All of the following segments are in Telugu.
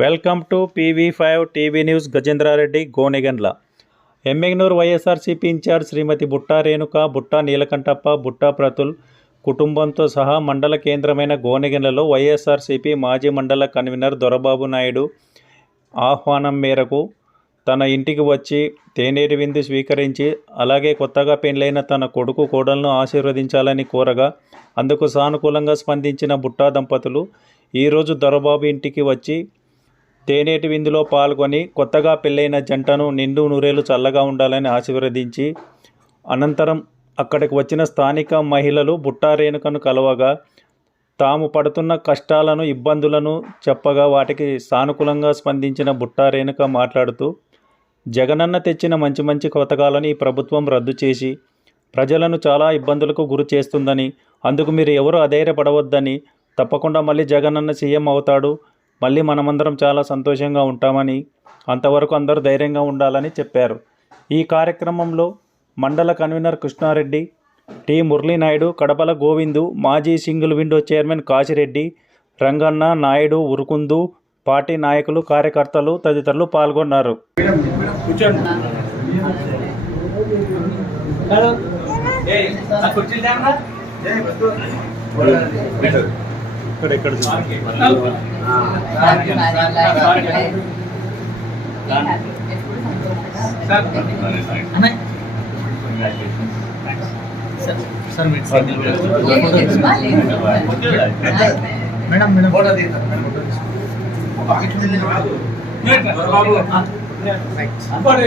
Welcome to PV five TV news Gajendra Reddy Gonegandla. Yemmiganur YSRCP incharge Shrimati Butta Renuka Butta Neelakanthappa Butta Pratul కుటుంబంతో సహా మండల కేంద్రమైన గోనెగండ్లలో వైఎస్ఆర్సీపీ మాజీ మండల కన్వీనర్ దొరబాబు నాయుడు ఆహ్వానం మేరకు తన ఇంటికి వచ్చి తేనేటి విందు స్వీకరించి అలాగే కొత్తగా పెండ్లైన తన కొడుకు కోడలను ఆశీర్వదించాలని కోరగా అందుకు సానుకూలంగా స్పందించిన బుట్టా దంపతులు ఈరోజు దొరబాబు ఇంటికి వచ్చి తేనేటి విందులో పాల్గొని కొత్తగా పెళ్ళైన జంటను నిండు నూరేలు చల్లగా ఉండాలని ఆశీర్వదించి అనంతరం అక్కడికి వచ్చిన స్థానిక మహిళలు బుట్టారేణుకను కలవగా తాము పడుతున్న కష్టాలను ఇబ్బందులను చెప్పగా వాటికి సానుకూలంగా స్పందించిన బుట్టారేణుక మాట్లాడుతూ జగనన్న తెచ్చిన మంచి మంచి కొతకాలను ఈ ప్రభుత్వం రద్దు చేసి ప్రజలను చాలా ఇబ్బందులకు గురి చేస్తుందని అందుకు మీరు ఎవరు అధైర్యపడవద్దని తప్పకుండా మళ్ళీ జగనన్న సీఎం అవుతాడు మళ్ళీ మనమందరం చాలా సంతోషంగా ఉంటామని అంతవరకు అందరూ ధైర్యంగా ఉండాలని చెప్పారు. ఈ కార్యక్రమంలో మండల కన్వీనర్ కృష్ణారెడ్డి టి మురళీనాయుడు కడపల గోవిందు మాజీ single window chairman Kasi Reddy Ranganna Naidu Urukundu party నాయకులు కార్యకర్తలు తదితరులు పాల్గొన్నారు. ఇక్కడ ఇక్కడ మేడం మేడం నువ్వు నిలబడి వాడే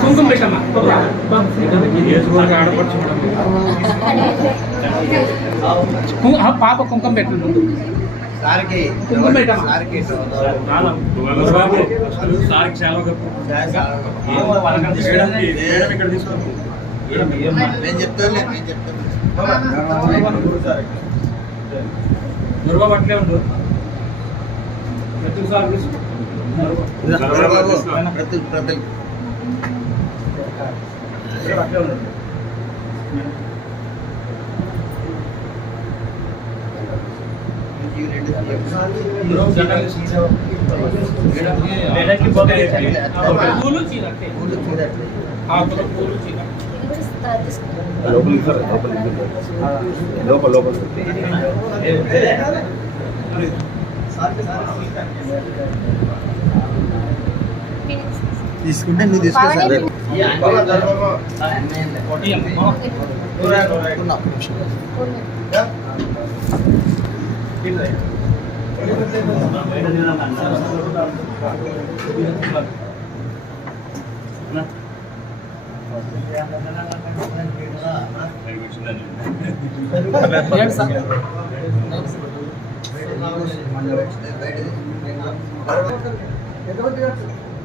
కుంకుమ పెట్టమ్మా. కు- ఆ పాప కుంకుమ పెట్టండి ముందు సార్కి కుంకుమ పెట్టమ్మా. సార్కి నేను చెప్తాను నేను చెప్తాను గురుబాబు అట్లే ఉండు. ప్రతి సార్ తీసుకో. బాబు ప్రతి ప్రతి అట్లే ఉండు గురుబాబు జెండా తీసుకో. మేడంకి బొకే వేయండి. ఆ, పూలు చీర అట్లే. ఆ, పూలు పూలు చీర లోపల లోపల తీసుకుంటే నువ్వు తీసుకో సార్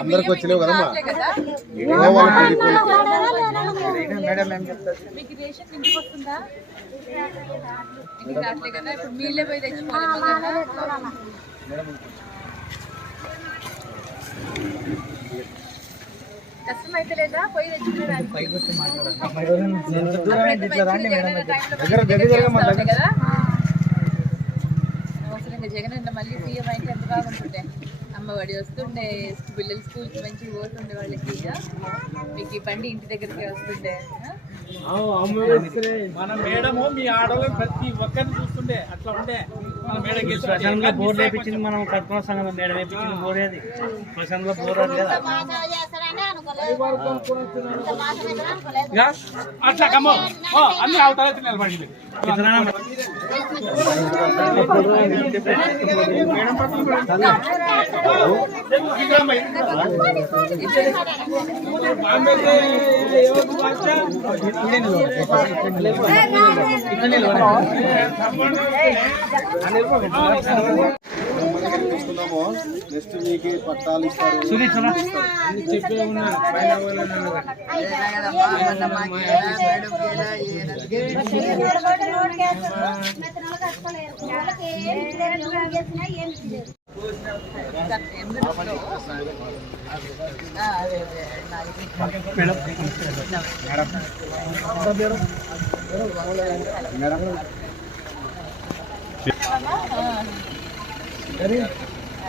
అందరికి వచ్చినావు కదమ్మా. మీకు రేషన్ ఇంటికి వస్తుందా ఇంటికి రావట్లే కదా? ఇప్పుడు మీళ్ళే పోయి తెచ్చుకోవాలి కష్టం అయితే లేదా? పోయి తెచ్చుకోవడానికి కదా. జగన్ మళ్ళీ సీఎం అయితే ఎంత బాగుంటుండే. అమ్మఒడి వస్తుండే పిల్లలు స్కూల్కి మంచిగా పోతుండే వాళ్ళకి ఇక. మీకు ఈ బండి ఇంటి దగ్గరికి వస్తుండే. ఆ? మన మేడము మీ ఆడవాళ్ళు ప్రతి ఒక్కరిని చూస్తుండే. అట్లా ఉండే. శ్మశానంలో బోర్డు వేయించింది మనం కట్టుకున్న సంగతి మేడ వేయించింది బోర్డు అది. శ్మశానంలో బోర్డు అది కదా యా? అట్లా కమ్మ అన్ని అవతల నిలబడింది నెక్స్ట్ మీకు పట్టాలు ఇస్తారు. ఆ, అదే అదే